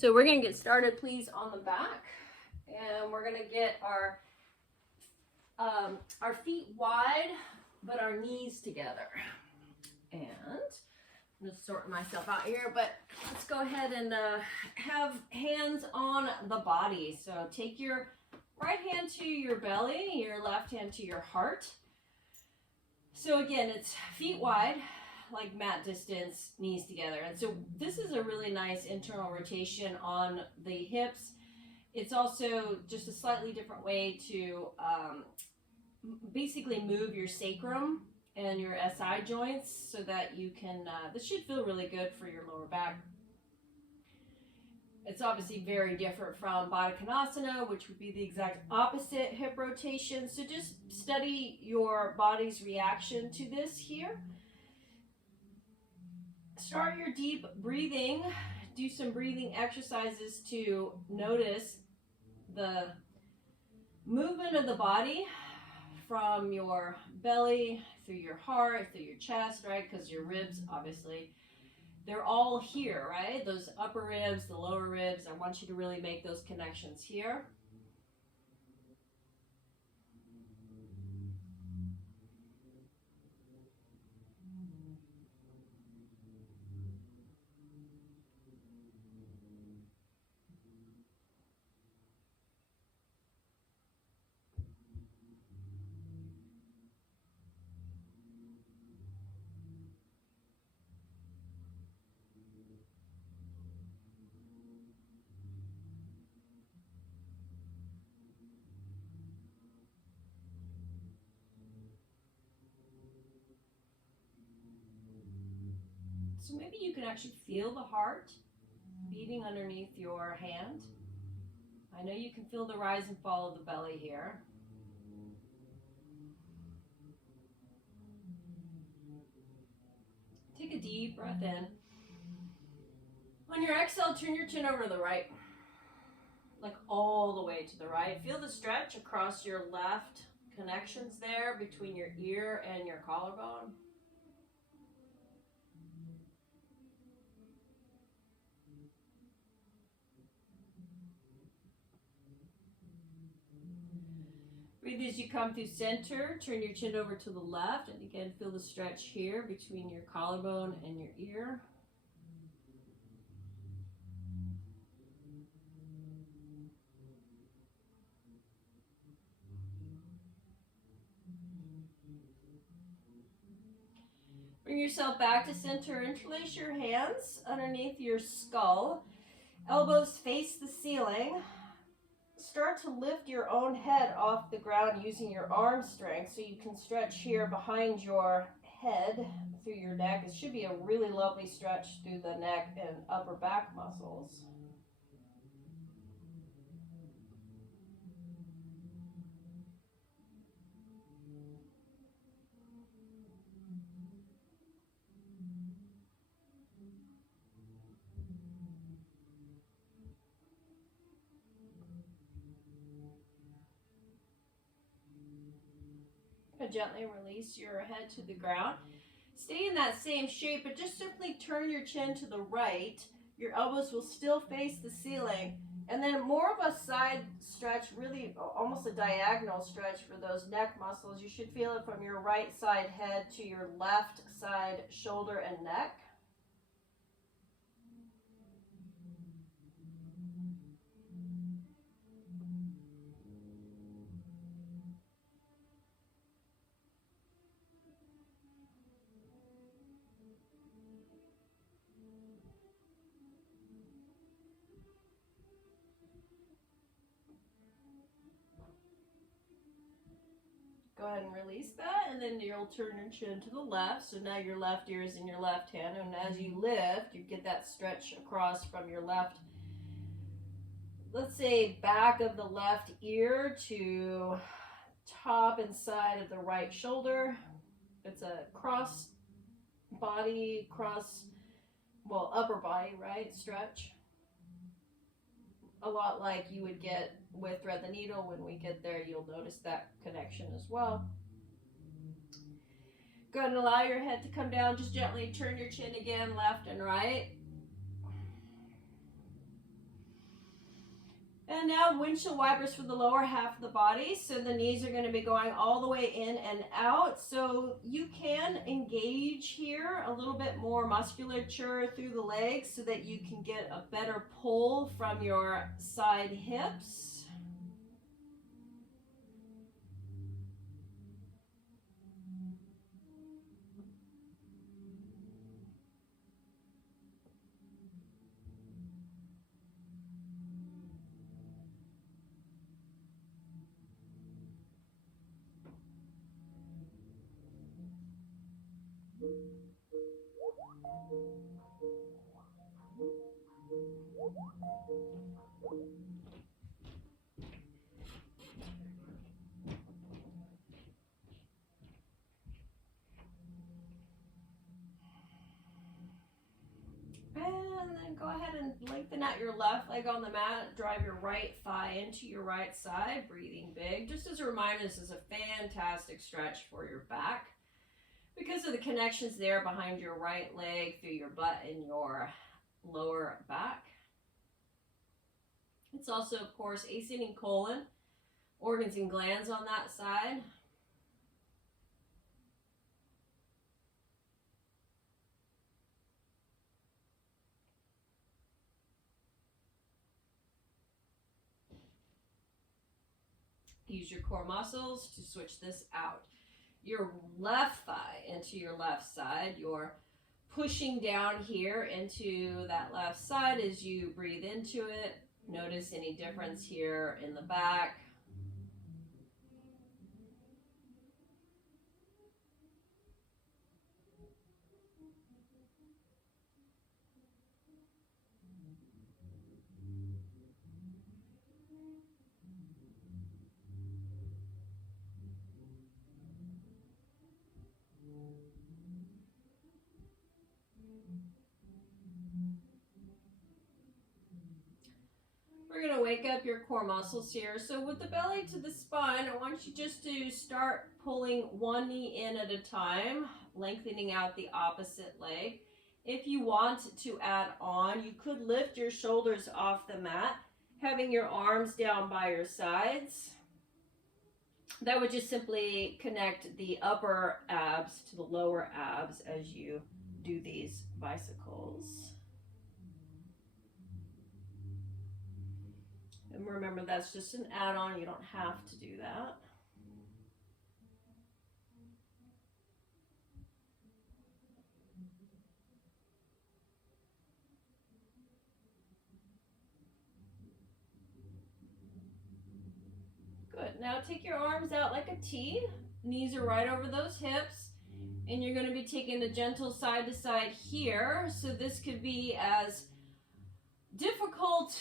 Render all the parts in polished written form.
So we're going to get started, please, on the back, and we're going to get our feet wide, but our knees together. And I'm just sorting myself out here, but let's go ahead and have hands on the body. So take your right hand to your belly, your left hand to your heart. So again, it's feet wide, like mat distance, knees together. And so this is a really nice internal rotation on the hips. It's also just a slightly different way to basically move your sacrum and your SI joints so that you can, this should feel really good for your lower back. It's obviously very different from Baddha Konasana, which would be the exact opposite hip rotation. So just study your body's reaction to this here. Start your deep breathing. Do some breathing exercises to notice the movement of the body from your belly, through your heart, through your chest, right? Because your ribs, obviously, they're all here, right? Those upper ribs, the lower ribs, I want you to really make those connections here. So maybe you can actually feel the heart beating underneath your hand. I know you can feel the rise and fall of the belly here. Take a deep breath in. On your exhale, turn your chin over to the right, like all the way to the right. Feel the stretch across your left, connections there between your ear and your collarbone. Breathe as you come through center. Turn your chin over to the left, and again, feel the stretch here between your collarbone and your ear. Bring yourself back to center. Interlace your hands underneath your skull. Elbows face the ceiling. Start to lift your own head off the ground using your arm strength so you can stretch here behind your head through your neck. It should be a really lovely stretch through the neck and upper back muscles. Gently release your head to the ground. Stay in that same shape, but just simply turn your chin to the right. Your elbows will still face the ceiling. And then more of a side stretch, really almost a diagonal stretch for those neck muscles. You should feel it from your right side head to your left side shoulder and neck. Go ahead and release that, and then you'll turn your chin to the left. So now your left ear is in your left hand, and as you lift, you get that stretch across from your left, let's say back of the left ear to top and side of the right shoulder. It's a cross body, upper body, right, stretch. A lot like you would get with thread the needle. When we get there, you'll notice that connection as well. Go ahead and allow your head to come down. Just gently turn your chin again, left and right. And now windshield wipers for the lower half of the body. So the knees are going to be going all the way in and out. So you can engage here a little bit more musculature through the legs so that you can get a better pull from your side hips. And then go ahead and lengthen out your left leg on the mat. Drive your right thigh into your right side, breathing big. Just as a reminder, this is a fantastic stretch for your back because of the connections there behind your right leg through your butt and your lower back. It's also, of course, ascending colon, organs and glands on that side. Use your core muscles to switch this out. Your left thigh into your left side. You're pushing down here into that left side as you breathe into it. Notice any difference here in the back. We're going to wake up your core muscles here. So with the belly to the spine, I want you just to start pulling one knee in at a time, lengthening out the opposite leg. If you want to add on, you could lift your shoulders off the mat, having your arms down by your sides. That would just simply connect the upper abs to the lower abs as you do these bicycles. And remember, that's just an add-on. You don't have to do that. Good. Now take your arms out like a T. Knees are right over those hips. And you're going to be taking a gentle side to side here. So this could be as difficult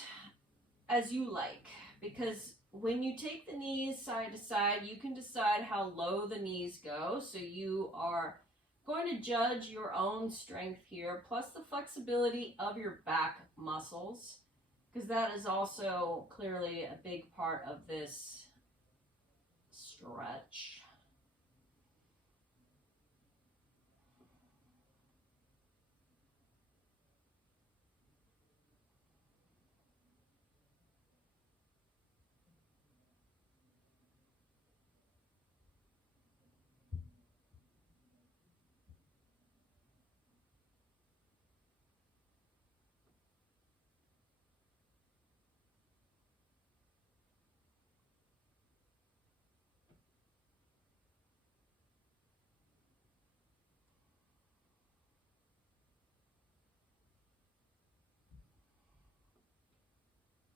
as you like, because when you take the knees side to side, you can decide how low the knees go. So you are going to judge your own strength here, plus the flexibility of your back muscles, because that is also clearly a big part of this stretch.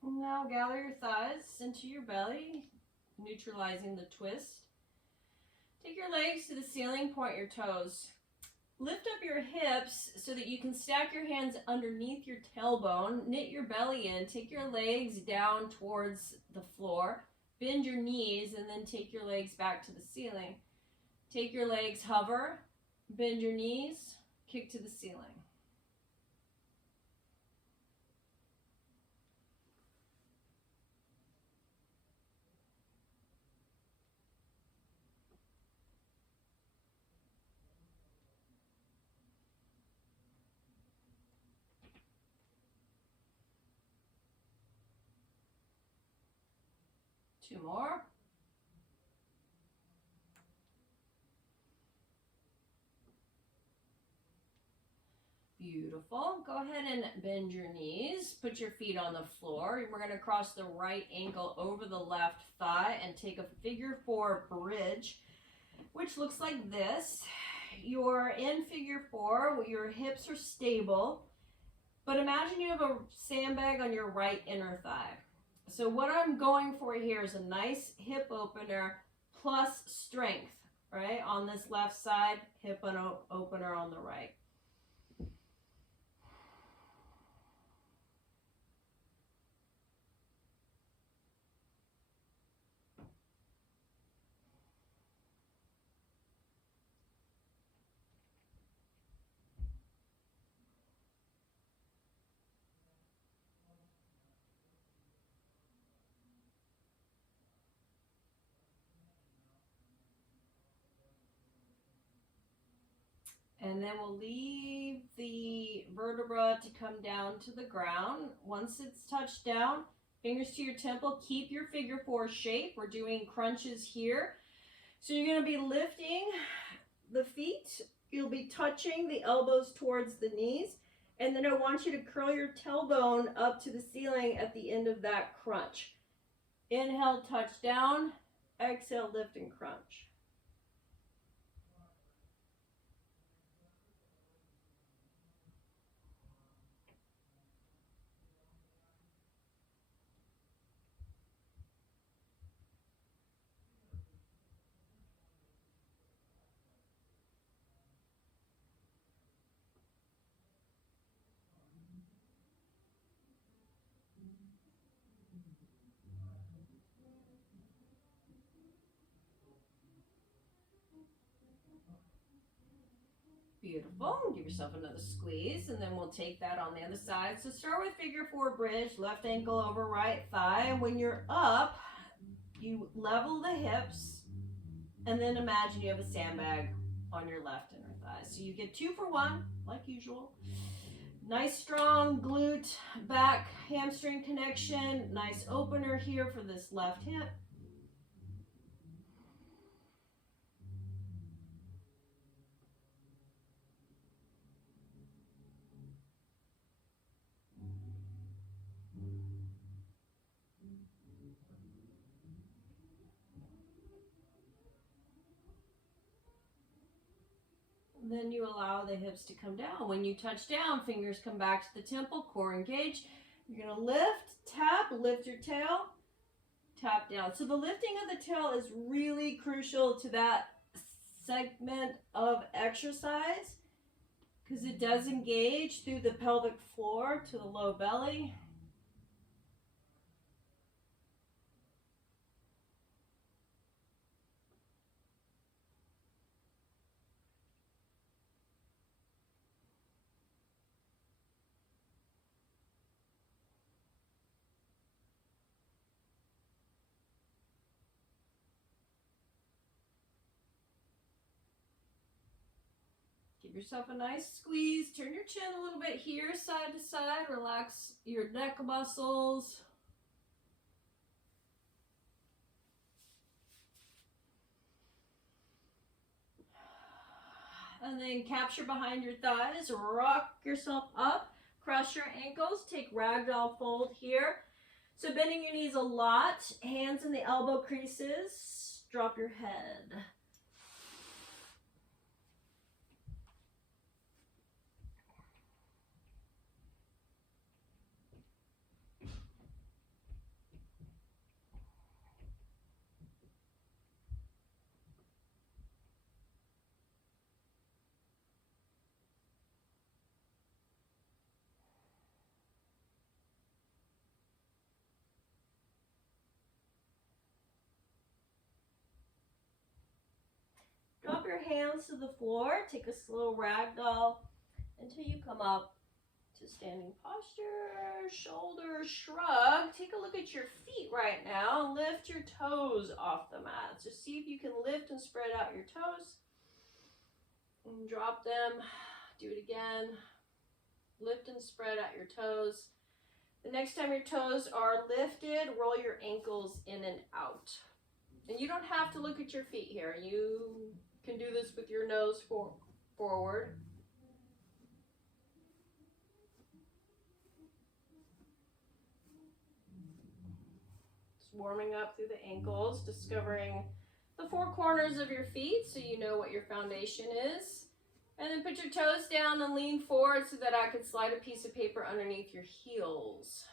Now gather your thighs into your belly, neutralizing the twist. Take your legs to the ceiling, point your toes. Lift up your hips so that you can stack your hands underneath your tailbone. Knit your belly in. Take your legs down towards the floor. Bend your knees and then take your legs back to the ceiling. Take your legs, hover, bend your knees, kick to the ceiling. 2 more. Beautiful. Go ahead and bend your knees. Put your feet on the floor. We're going to cross the right ankle over the left thigh and take a figure 4 bridge, which looks like this. You're in figure 4, your hips are stable, but imagine you have a sandbag on your right inner thigh. So what I'm going for here is a nice hip opener plus strength, right? On this left side, hip opener on the right. And then we'll leave the vertebra to come down to the ground. Once it's touched down, fingers to your temple, keep your figure 4 shape. We're doing crunches here. So you're going to be lifting the feet. You'll be touching the elbows towards the knees. And then I want you to curl your tailbone up to the ceiling at the end of that crunch. Inhale, touch down. Exhale, lift and crunch. Beautiful. Give yourself another squeeze, and then we'll take that on the other side. So start with figure 4 bridge, left ankle over right thigh. And when you're up, you level the hips, and then imagine you have a sandbag on your left inner thigh. So you get 2 for 1, like usual. Nice strong glute, back, hamstring connection. Nice opener here for this left hip. Then you allow the hips to come down. When you touch down, fingers come back to the temple, core engaged. You're going to lift, tap, lift your tail, tap down. So the lifting of the tail is really crucial to that segment of exercise because it does engage through the pelvic floor to the low belly. Give yourself a nice squeeze. Turn your chin a little bit here, side to side. Relax your neck muscles. And then capture behind your thighs. Rock yourself up. Cross your ankles. Take ragdoll fold here. So bending your knees a lot. Hands in the elbow creases. Drop your head. Drop your hands to the floor. Take a slow ragdoll until you come up to standing posture. Shoulders shrug. Take a look at your feet right now. Lift your toes off the mat. So see if you can lift and spread out your toes. And drop them. Do it again. Lift and spread out your toes. The next time your toes are lifted, roll your ankles in and out. And you don't have to look at your feet here. You can do this with your nose forward. Just warming up through the ankles, discovering the four corners of your feet so you know what your foundation is. And then put your toes down and lean forward so that I can slide a piece of paper underneath your heels.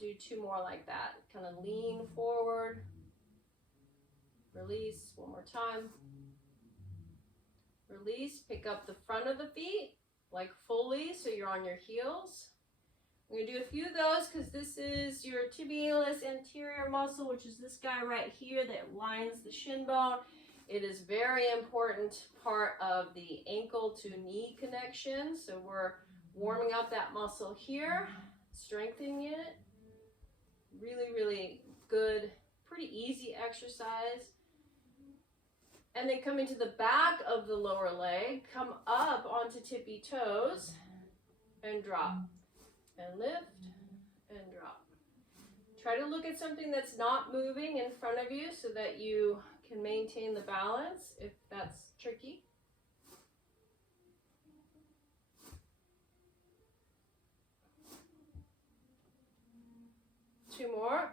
Do two more like that. Kind of lean forward. Release, one more time. Release, pick up the front of the feet, like fully, so you're on your heels. I'm gonna do a few of those because this is your tibialis anterior muscle, which is this guy right here that lines the shin bone. It is very important part of the ankle to knee connection. So we're warming up that muscle here, strengthening it. Really, really good, pretty easy exercise. And then coming to the back of the lower leg, come up onto tippy toes and drop. And lift and drop. Try to look at something that's not moving in front of you so that you can maintain the balance if that's tricky. Two more.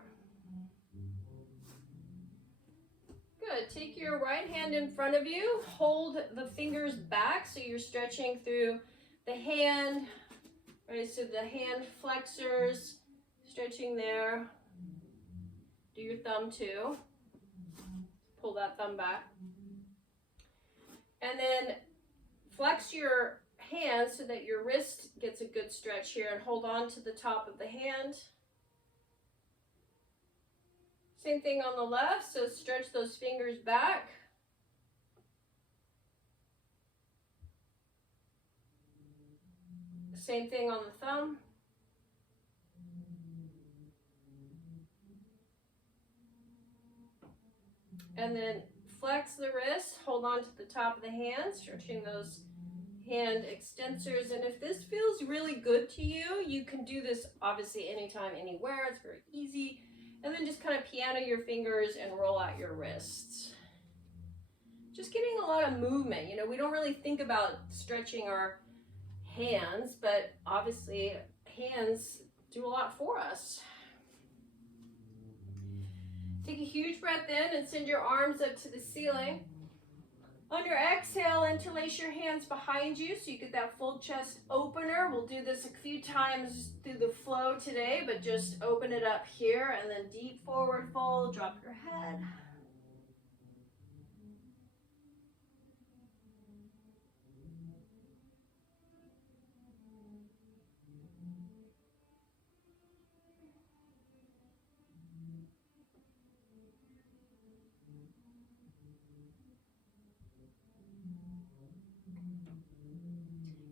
Good. Take your right hand in front of you. Hold the fingers back so you're stretching through the hand. Right, so the hand flexors, stretching there. Do your thumb too. Pull that thumb back. And then flex your hand so that your wrist gets a good stretch here and hold on to the top of the hand. Same thing on the left, so stretch those fingers back. Same thing on the thumb. And then flex the wrist, hold on to the top of the hand, stretching those hand extensors. And if this feels really good to you, you can do this obviously anytime, anywhere. It's very easy. And then just kind of piano your fingers and roll out your wrists. Just getting a lot of movement. You know, we don't really think about stretching our hands, but obviously hands do a lot for us. Take a huge breath in and send your arms up to the ceiling. On your exhale, interlace your hands behind you so you get that full chest opener. We'll do this a few times through the flow today, but just open it up here and then deep forward fold, drop your head.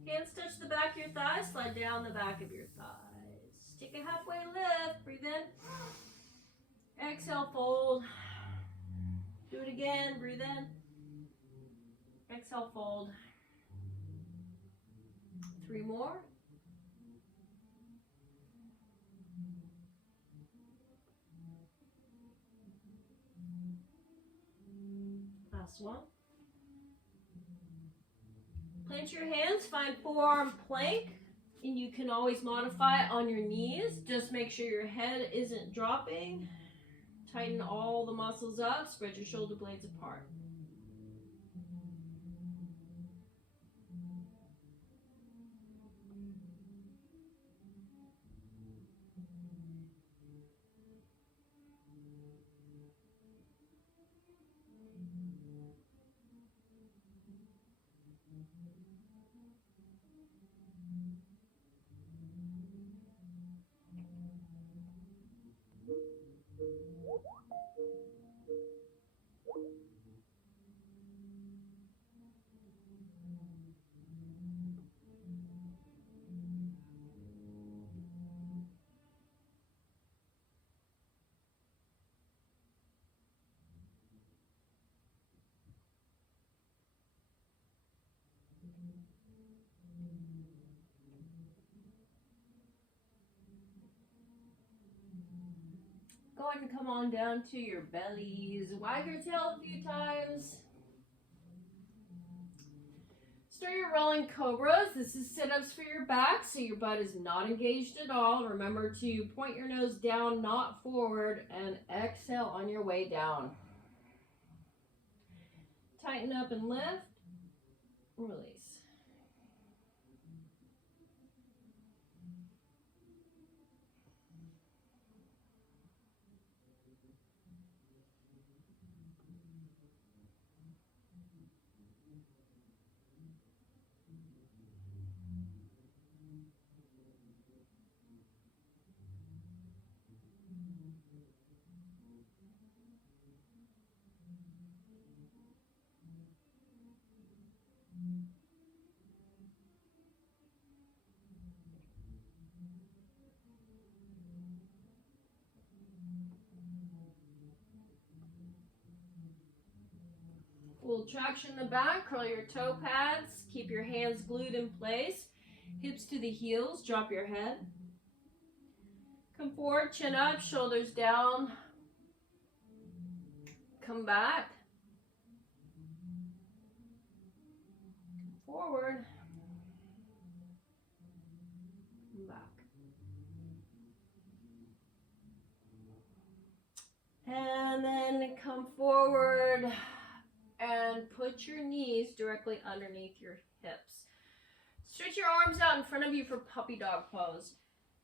Hands touch the back of your thighs, slide down the back of your thighs. Take a halfway lift, breathe in. Exhale, fold. Do it again, breathe in. Exhale, fold. 3 more. Last one. Plant your hands, find forearm plank, and you can always modify it on your knees. Just make sure your head isn't dropping. Tighten all the muscles up, spread your shoulder blades apart. Go ahead and come on down to your bellies. Wag your tail a few times. Start your rolling cobras. This is sit-ups for your back, so your butt is not engaged at all. Remember to point your nose down, not forward, and exhale on your way down. Tighten up and lift. Release. Full traction in the back. Curl your toe pads. Keep your hands glued in place. Hips to the heels. Drop your head. Come forward, chin up, shoulders down. Come back. Forward. Come back. And then come forward and put your knees directly underneath your hips. Stretch your arms out in front of you for puppy dog pose.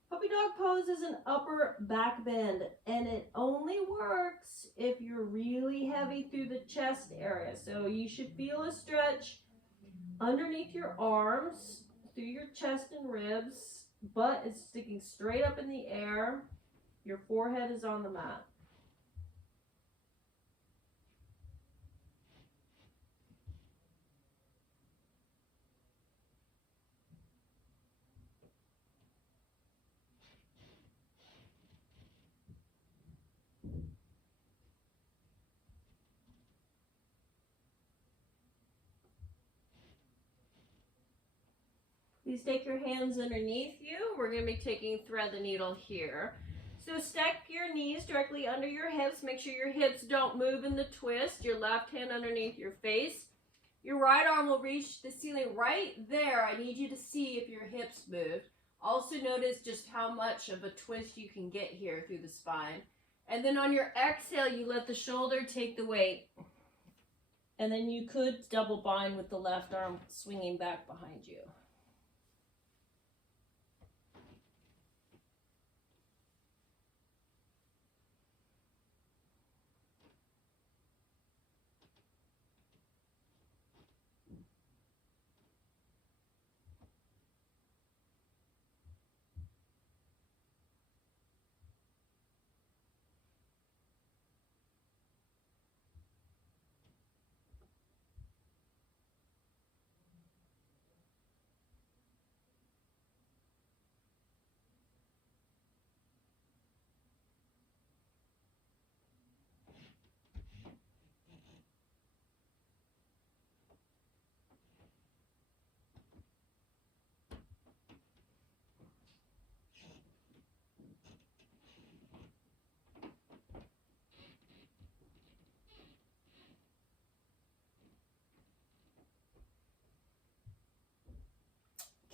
Puppy dog pose is an upper back bend, and it only works if you're really heavy through the chest area. So you should feel a stretch underneath your arms, through your chest and ribs. Butt is sticking straight up in the air. Your forehead is on the mat. Please take your hands underneath you. We're going to be taking thread the needle here. So stack your knees directly under your hips. Make sure your hips don't move in the twist. Your left hand underneath your face. Your right arm will reach the ceiling right there. I need you to see if your hips moved. Also notice just how much of a twist you can get here through the spine. And then on your exhale, you let the shoulder take the weight. And then you could double bind with the left arm swinging back behind you.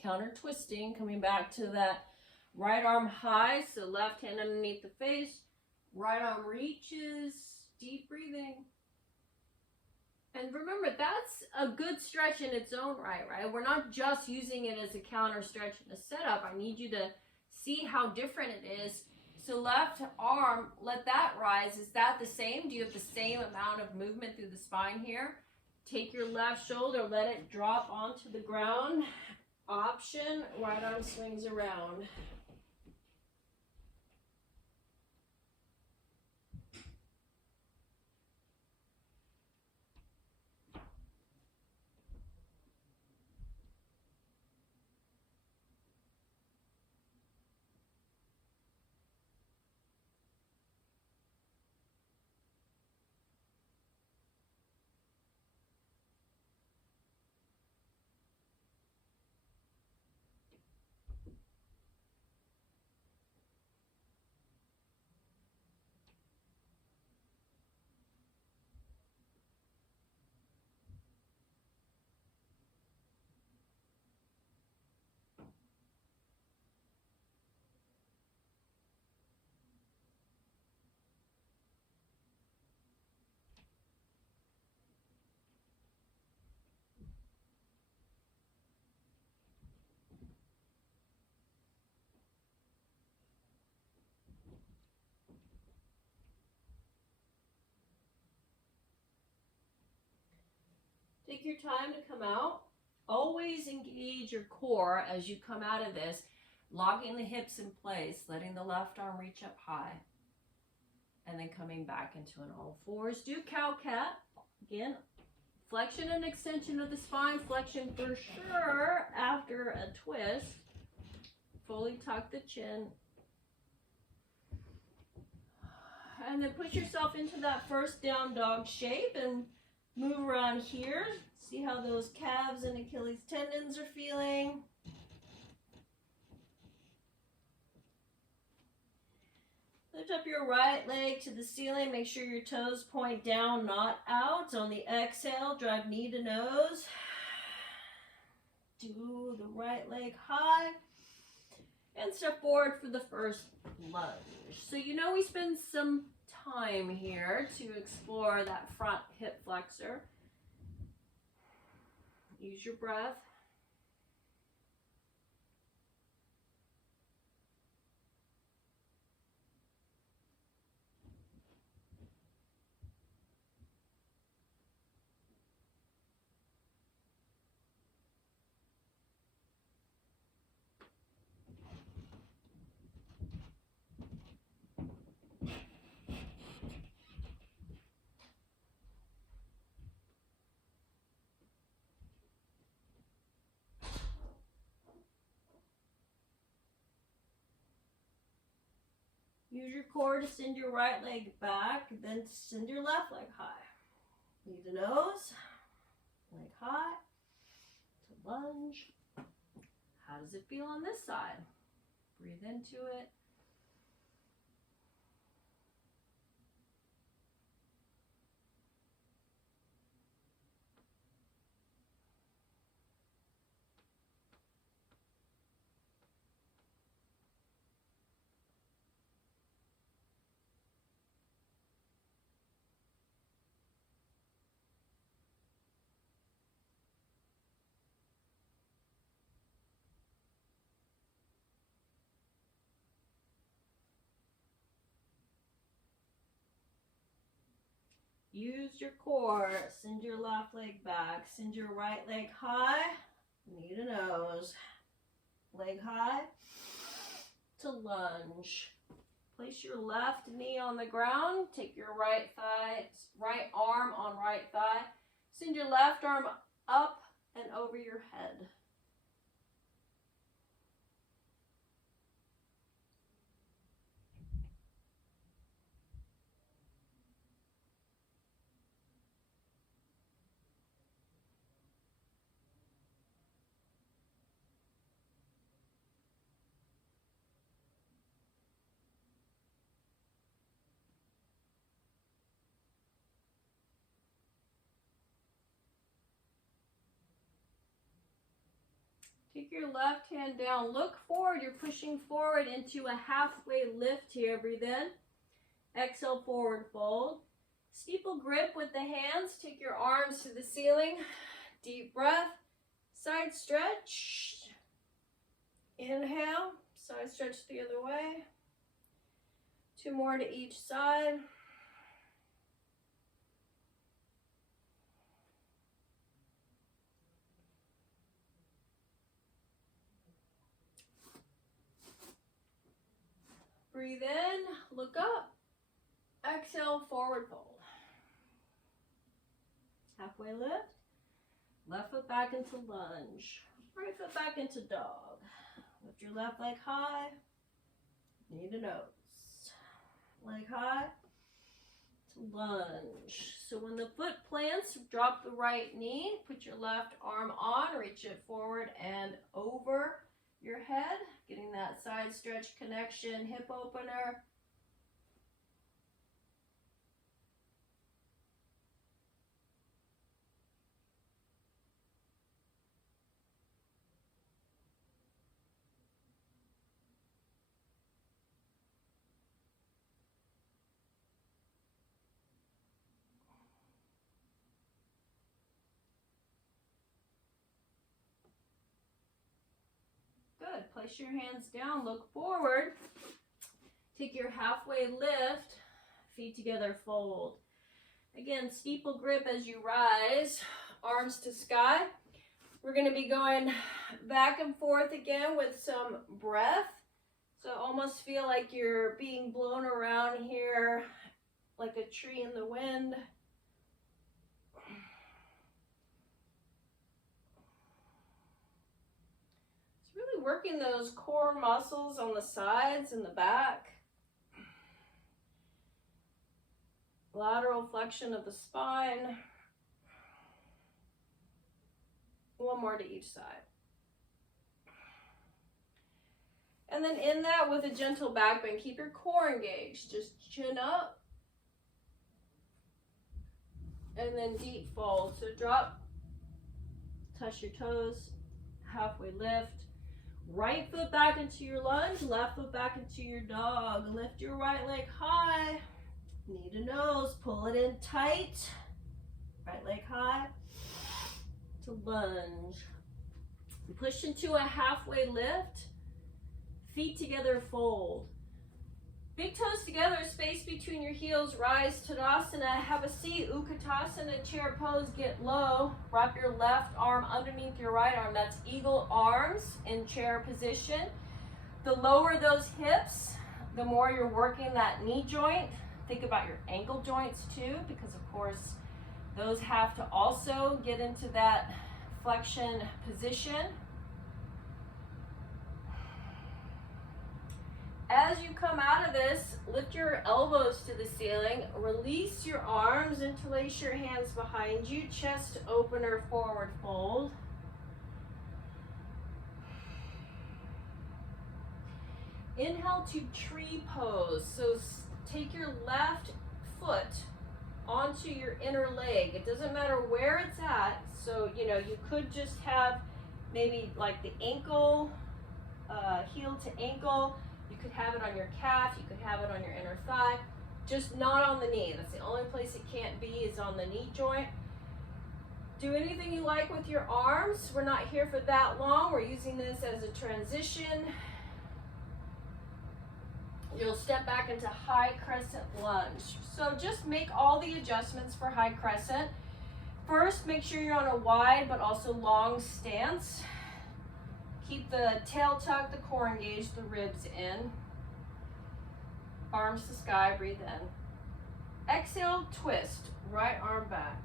Counter twisting, coming back to that right arm high, so left hand underneath the face, right arm reaches, deep breathing. And remember, that's a good stretch in its own right? We're not just using it as a counter stretch in a setup. I need you to see how different it is. So left arm, let that rise. Is that the same? Do you have the same amount of movement through the spine here? Take your left shoulder, let it drop onto the ground. Option, right arm swings around. take your time to come out. Always engage your core as you come out of this, locking the hips in place, letting the left arm reach up high, and then coming back into an all fours. Do cow-cat. Again, flexion and extension of the spine. Flexion for sure after a twist. Fully tuck the chin. And then put yourself into that first down dog shape and move around here. See how those calves and Achilles tendons are feeling. Lift up your right leg to the ceiling. Make sure your toes point down, not out. On the exhale, drive knee to nose. Do the right leg high. And step forward for the first lunge. So you know we spend some time here to explore that front hip flexor. Use your breath. Use your core to send your right leg back, then send your left leg high. Knee to nose, leg high, to lunge. How does it feel on this side? Breathe into it. Use your core. Send your left leg back. Send your right leg high. Knee to nose. Leg high to lunge. Place your left knee on the ground. Take your right arm on right thigh. Send your left arm up and over your head. Take your left hand down. Look forward. You're pushing forward into a halfway lift here. Breathe in. Exhale, forward fold. Steeple grip with the hands. Take your arms to the ceiling. Deep breath. Side stretch. Inhale. Side stretch the other way. 2 more to each side. Breathe in, look up, exhale, forward fold. Halfway lift, left foot back into lunge, right foot back into dog. Lift your left leg high, knee to nose, leg high to lunge. So when the foot plants, drop the right knee, put your left arm on, reach it forward and over your head, getting that side stretch connection, hip opener. Good. Place your hands down, look forward. Take your halfway lift, feet together, fold. Again, steeple grip as you rise. arms to sky. We're going to be going back and forth again with some breath. So almost feel like you're being blown around here like a tree in the wind. It's really working those core muscles on the sides and the back. Lateral flexion of the spine. One more to each side. And then in that with a gentle back bend, keep your core engaged. Just chin up. And then deep fold. So drop, touch your toes, halfway lift. Right foot back into your lunge, left foot back into your dog. Lift your right leg high. Knee to nose, pull it in tight. Right leg high to lunge. Push into a halfway lift. Feet together, fold. Big toes together, space between your heels, rise, Tadasana, have a seat, Utkatasana, chair pose, get low. Wrap your left arm underneath your right arm. That's eagle arms in chair position. The lower those hips, the more you're working that knee joint. Think about your ankle joints too, because of course, those have to also get into that flexion position. As you come out of this, lift your elbows to the ceiling, release your arms, interlace your hands behind you, chest opener, forward fold. Inhale to tree pose. So take your left foot onto your inner leg. It doesn't matter where it's at. So, you could just have maybe like the ankle, heel to ankle. You could have it on your calf, you could have it on your inner thigh, just not on the knee. That's the only place it can't be is on the knee joint. Do anything you like with your arms. We're not here for that long. We're using this as a transition. You'll step back into high crescent lunge. So just make all the adjustments for high crescent. First, make sure you're on a wide but also long stance. Keep the tail tucked, the core engaged, the ribs in. Arms to sky, breathe in. Exhale, twist, right arm back.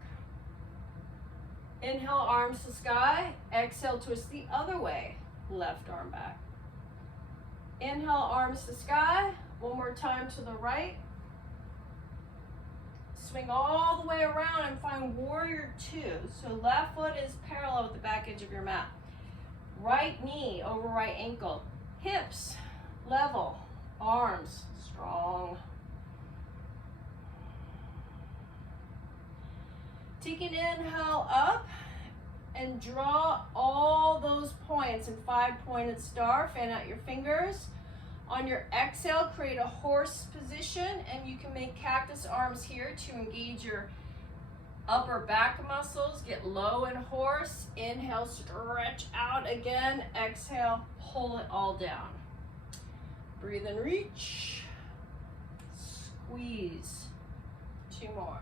Inhale, arms to sky. Exhale, twist the other way, left arm back. Inhale, arms to sky. One more time to the right. Swing all the way around and find warrior two. So left foot is parallel with the back edge of your mat. Right knee over right ankle. Hips level. Arms strong. Take an inhale up and draw all those points in 5-pointed star. Fan out your fingers. On your exhale, create a horse position, and you can make cactus arms here to engage your upper back muscles. Get low in horse. Inhale, stretch out again. Exhale, pull it all down. Breathe and reach. Squeeze. 2 more.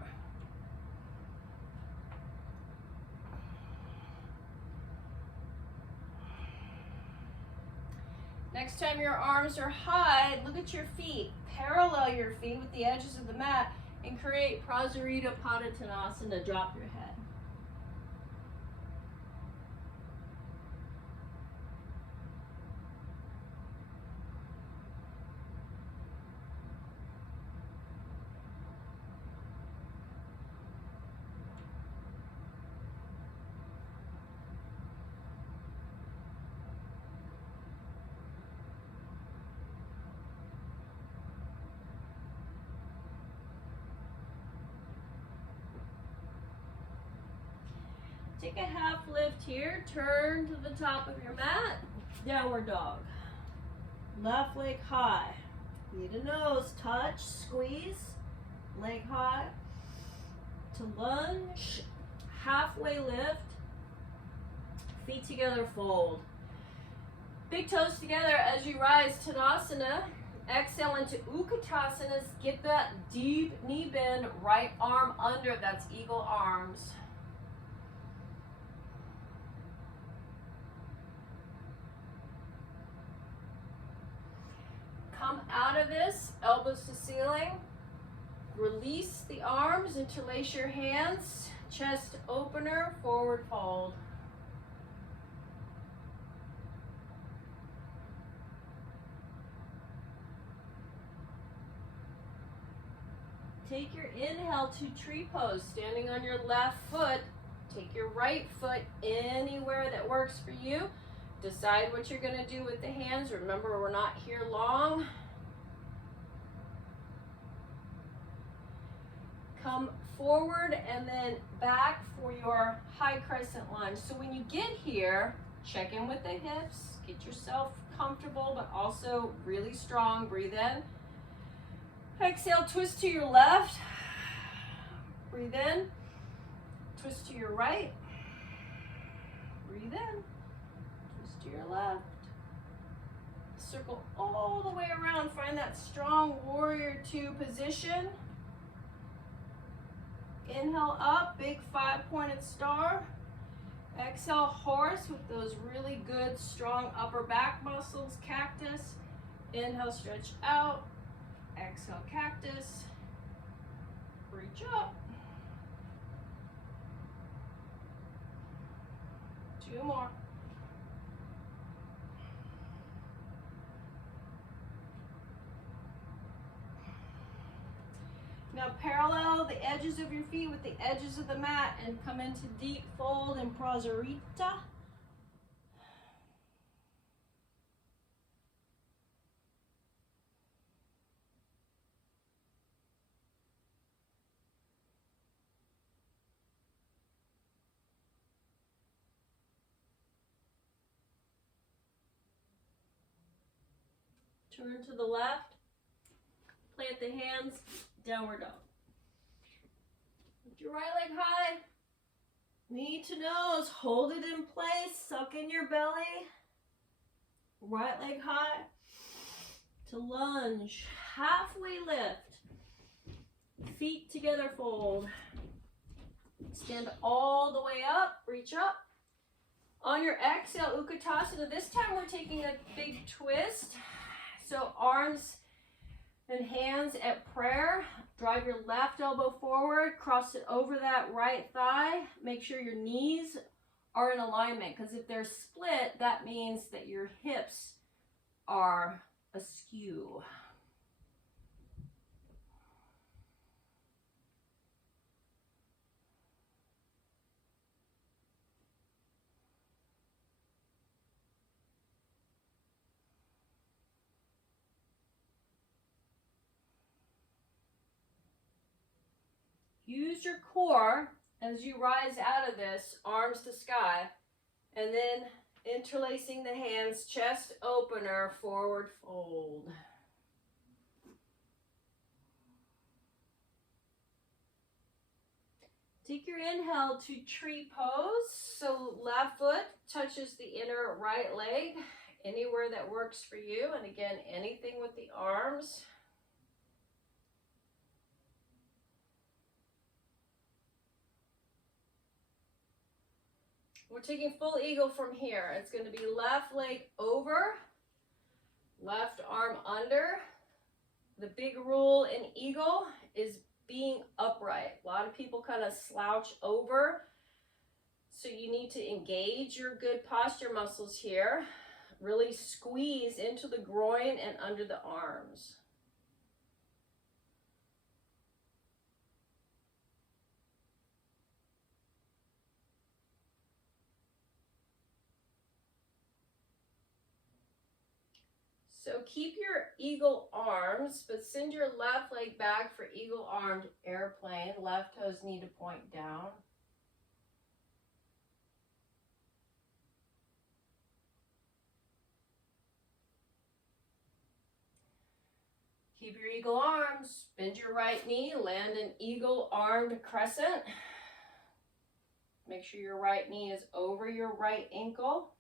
Next time your arms are high, look at your feet. Parallel your feet with the edges of the mat and create Prasarita Padottanasana. Drop your head. Take a half lift here, turn to the top of your mat, downward dog. Left leg high, knee to nose, touch, squeeze, leg high, to lunge, halfway lift, feet together, fold. Big toes together as you rise, Tadasana. Exhale into Utkatasana, get that deep knee bend, right arm under, that's eagle arms. out of this, elbows to ceiling. Release the arms, interlace your hands, chest opener, forward fold. Take your inhale to tree pose, standing on your left foot. Take your right foot anywhere that works for you. Decide what you're going to do with the hands. Remember, we're not here long. Come forward and then back for your high crescent lunge. So when you get here, check in with the hips, get yourself comfortable, but also really strong. Breathe in. Exhale, twist to your left. Breathe in. Twist to your right. Breathe in. Twist to your left. Circle all the way around. Find that strong warrior two position. Inhale up, big 5-pointed star. Exhale, horse with those really good, strong upper back muscles, cactus. Inhale, stretch out. Exhale, cactus. Reach up. 2 more. Now parallel the edges of your feet with the edges of the mat and come into deep fold in Prasarita. Turn to the left, plant the hands, downward dog. Lift your right leg high, knee to nose, hold it in place, suck in your belly. Right leg high to lunge, halfway lift, feet together fold. Stand all the way up, reach up. On your exhale, Utkatasana, this time we're taking a big twist. So arms and hands at prayer. Drive your left elbow forward, cross it over that right thigh. Make sure your knees are in alignment, because if they're split, that means that your hips are askew. Use your core as you rise out of this, arms to sky, and then interlacing the hands, chest opener, forward fold. Take your inhale to tree pose. So left foot touches the inner right leg, anywhere that works for you. And again, anything with the arms. We're taking full eagle from here. It's going to be left leg over, left arm under. The big rule in eagle is being upright. A lot of people kind of slouch over. So you need to engage your good posture muscles here. Really squeeze into the groin and under the arms. So keep your eagle arms, but send your left leg back for eagle armed airplane. Left toes need to point down. Keep your eagle arms, bend your right knee, land an eagle armed crescent. Make sure your right knee is over your right ankle.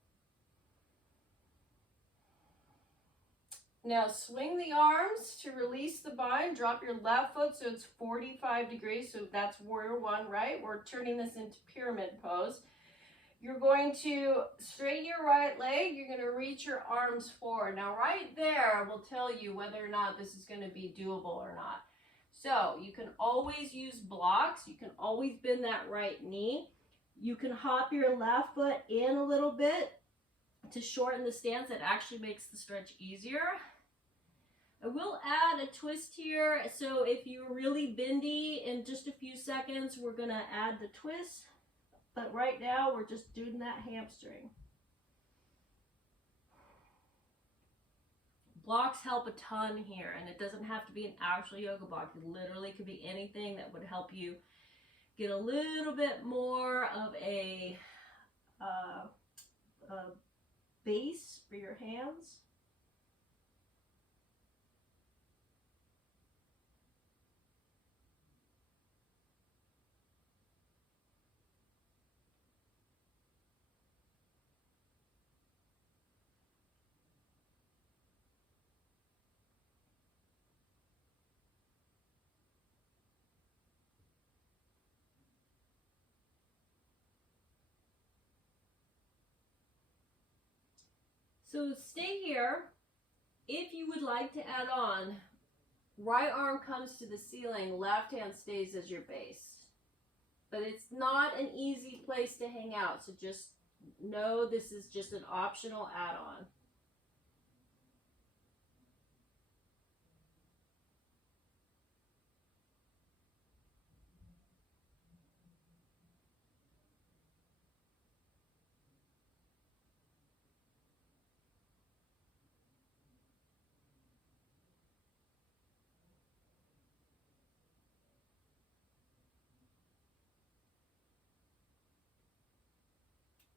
Now swing the arms to release the bind. Drop your left foot so it's 45 degrees. So that's warrior one, right? We're turning this into pyramid pose. You're going to straighten your right leg. You're going to reach your arms forward. Now, right there will tell you whether or not this is going to be doable or not. So you can always use blocks. You can always bend that right knee. You can hop your left foot in a little bit to shorten the stance. That actually makes the stretch easier. I will add a twist here. So if you're really bendy, in just a few seconds, we're going to add the twist. But right now, we're just doing that hamstring. Blocks help a ton here, and it doesn't have to be an actual yoga block. It literally could be anything that would help you get a little bit more of a base for your hands. So stay here. If you would like to add on, right arm comes to the ceiling, left hand stays as your base. But it's not an easy place to hang out, so just know this is just an optional add-on.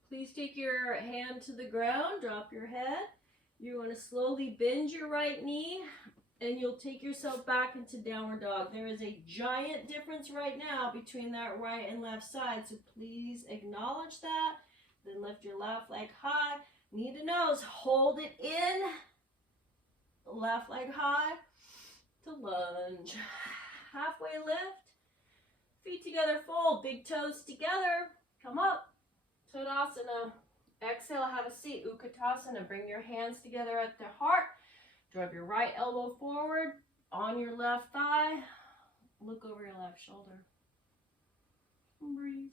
Please take your hand to the ground, drop your head. You want to slowly bend your right knee, and you'll take yourself back into downward dog. There is a giant difference right now between that right and left side, so please acknowledge that. Then lift your left leg high, knee to nose, hold it in, left leg high to lunge. Halfway lift, feet together, fold, big toes together, come up. Tadasana. Exhale, have a seat. Utkatasana. Bring your hands together at the heart. Drive your right elbow forward on your left thigh. Look over your left shoulder. Breathe.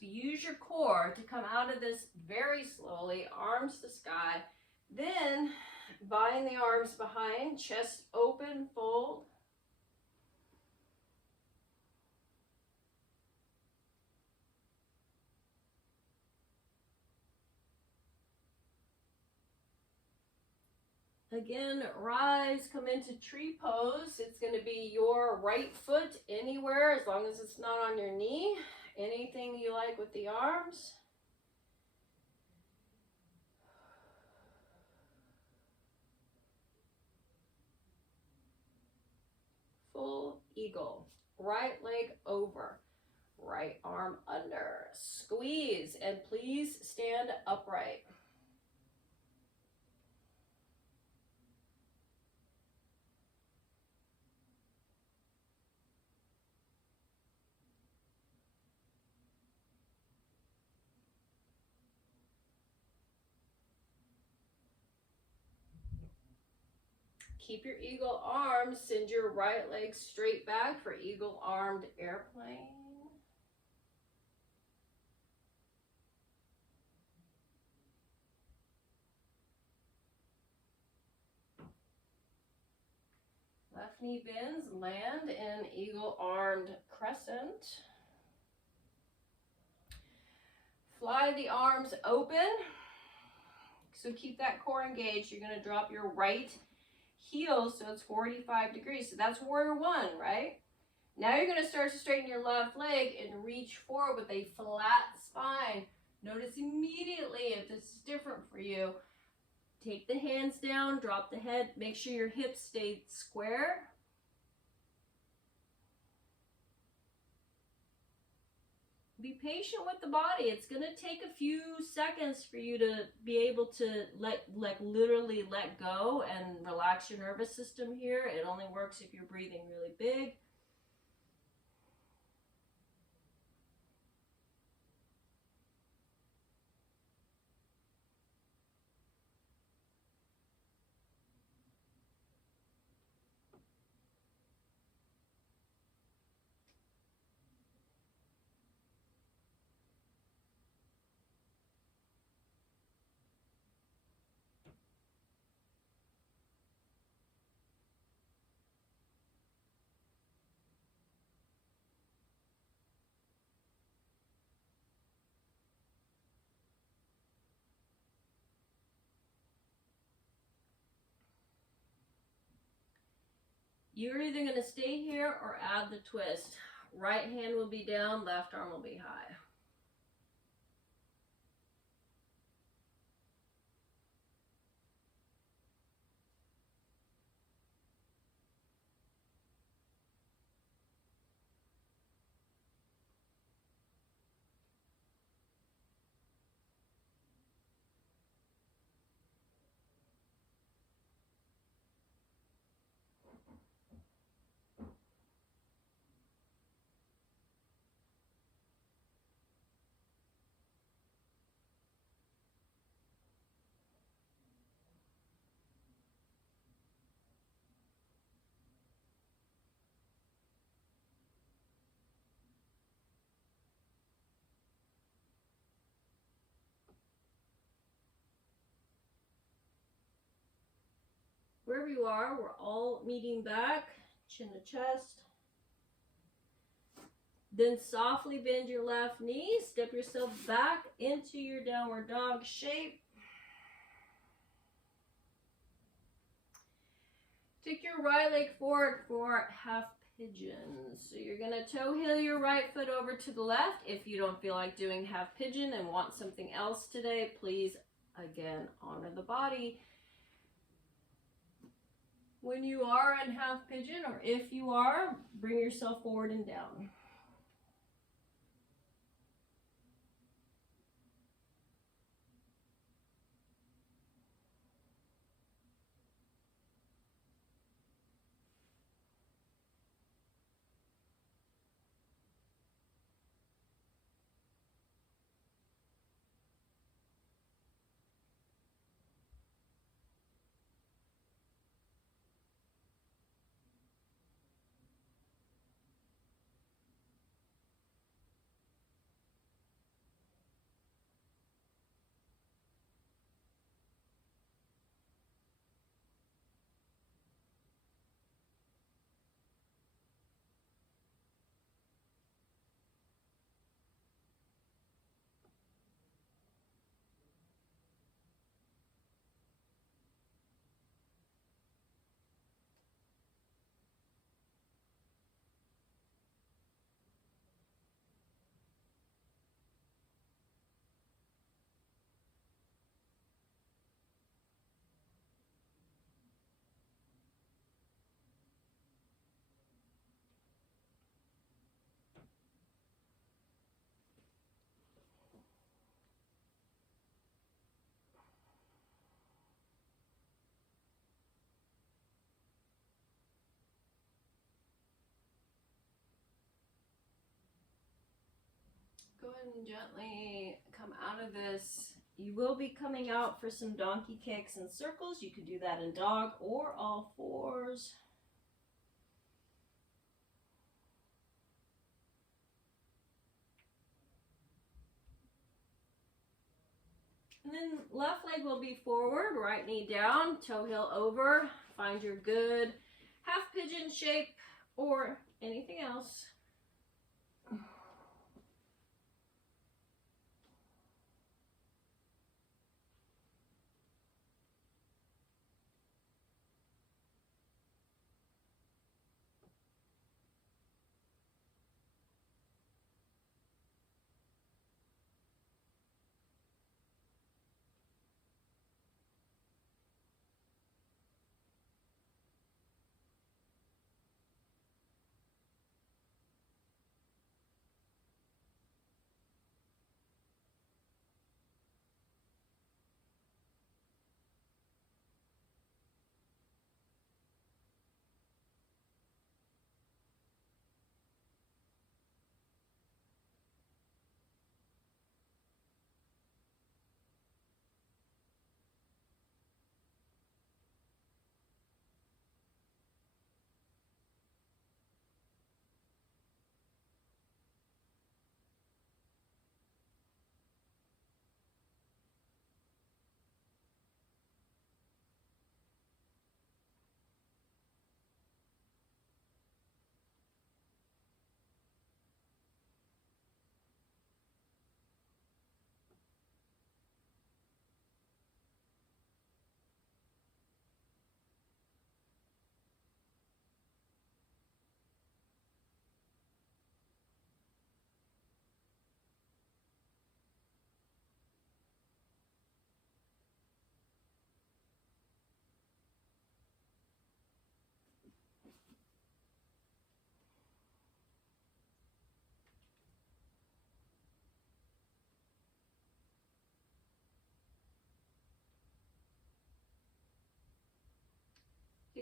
So use your core to come out of this very slowly, arms to sky. Then bind the arms behind, chest open, fold. Again, rise, come into tree pose. It's going to be your right foot anywhere as long as it's not on your knee. Anything you like with the arms. Full eagle. Right leg over. Right arm under. Squeeze, and please stand upright. Keep your eagle arms, send your right leg straight back for eagle armed airplane. Left knee bends, land in eagle armed crescent. Fly the arms open. So keep that core engaged. You're going to drop your right heel so it's 45 degrees. So that's warrior one, right? Now you're going to start to straighten your left leg and reach forward with a flat spine. Notice immediately if this is different for you. Take the hands down, drop the head, make sure your hips stay square. be patient with the body. It's going to take a few seconds for you to be able to literally let go and relax your nervous system here. It only works if you're breathing really big. You're either going to stay here or add the twist. Right hand will be down, left arm will be high. Wherever you are, we're all meeting back, chin to chest. Then softly bend your left knee, step yourself back into your downward dog shape. Take your right leg forward for half pigeon. So you're going to toe heel your right foot over to the left. If you don't feel like doing half pigeon and want something else today, please, again, honor the body. When you are in half pigeon, or if you are, bring yourself forward and down. Go ahead and gently come out of this. You will be coming out for some donkey kicks and circles. You could do that in dog or all fours. And then left leg will be forward, right knee down, toe heel over. Find your good half pigeon shape or anything else.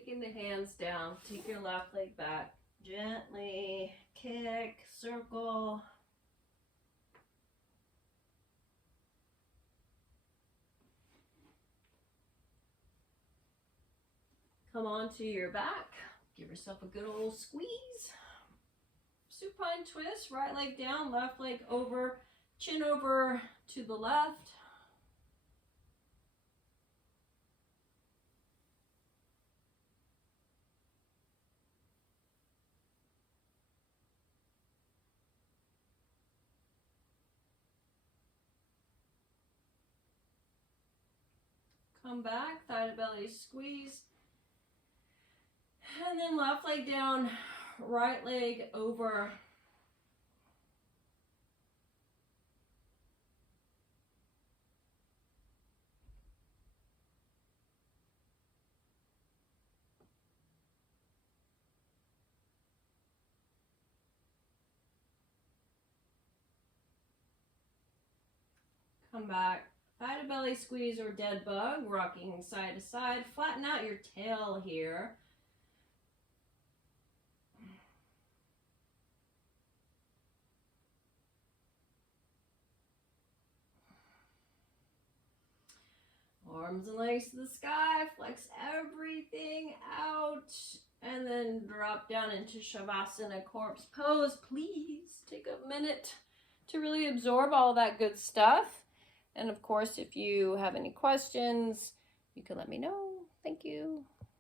taking the hands down. Take your left leg back. Gently kick, circle. Come onto your back. Give yourself a good old squeeze. Supine twist. Right leg down, left leg over, chin over to the left. Come back, thigh to belly squeeze. And then left leg down, right leg over. Come back. Thigh to belly squeeze or dead bug, rocking side to side. Flatten out your tail here. Arms and legs to the sky. Flex everything out. And then drop down into Shavasana, corpse pose. Please take a minute to really absorb all that good stuff. And of course, if you have any questions, you can let me know. Thank you.